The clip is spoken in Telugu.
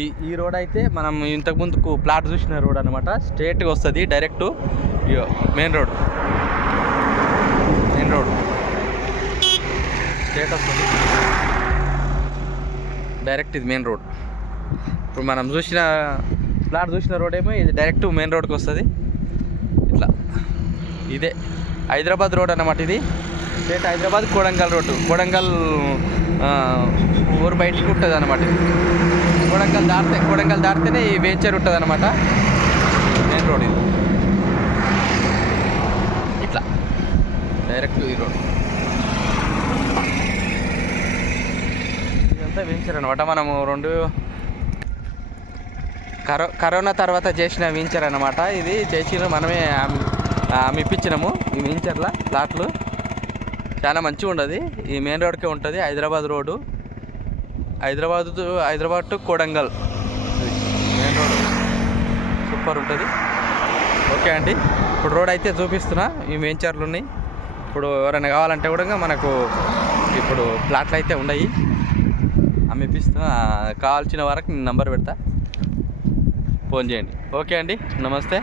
ఈ ఈ రోడ్ అయితే మనం ఇంతకుముందుకు ప్లాట్ చూసిన రోడ్ అనమాట స్ట్రేట్గా వస్తుంది direct main road main road straight వస్తుంది. డైరెక్ట్ ఇది మెయిన్ రోడ్ ఇప్పుడు మనం చూసిన ప్లాట్ చూసిన రోడ్ ఏమో ఇది డైరెక్ట్ మెయిన్ రోడ్కి వస్తుంది. ఇట్లా. ఇదే హైదరాబాద్ రోడ్ అన్నమాట ఇది. State Hyderabad Kodangal road. Kodangal ఊరు బయటికి ఉంటుంది అనమాట ఇది. కోడంగల్ దాటితే కోడంగల్ దాటితేనే ఈ వెంచర్ ఉంటుంది అనమాట మెయిన్ రోడ్ ఇది. ఇట్లా. డైరెక్ట్ ఈ రోడ్ ఇదంతా వెంచర్ అనమాట మనము రెండు కరో కరోనా తర్వాత చేసిన వెంచర్ అనమాట ఇది చేసిన మనమే అమ్మిప్పించినాము ఈ వెంచర్ల ప్లాట్లు. చాలా మంచిగా ఉండదు ఈ మెయిన్ రోడ్కే ఉంటుంది Hyderabad road. Hyderabad Hyderabad to Kodangal. Main road. Super ఉంటుంది. ఓకే అండి. ఇప్పుడు రోడ్ అయితే చూపిస్తున్నా. ఈ వెంచర్లు ఉన్నాయి. ఇప్పుడు ఎవరైనా కావాలంటే కూడా మనకు ఇప్పుడు ప్లాట్లు అయితే ఉన్నాయి. అమ్మిపిస్తున్నా కావాల్సిన వరకు నేను నంబర్ పెడతా. ఫోన్ చేయండి. ఓకే అండి. నమస్తే.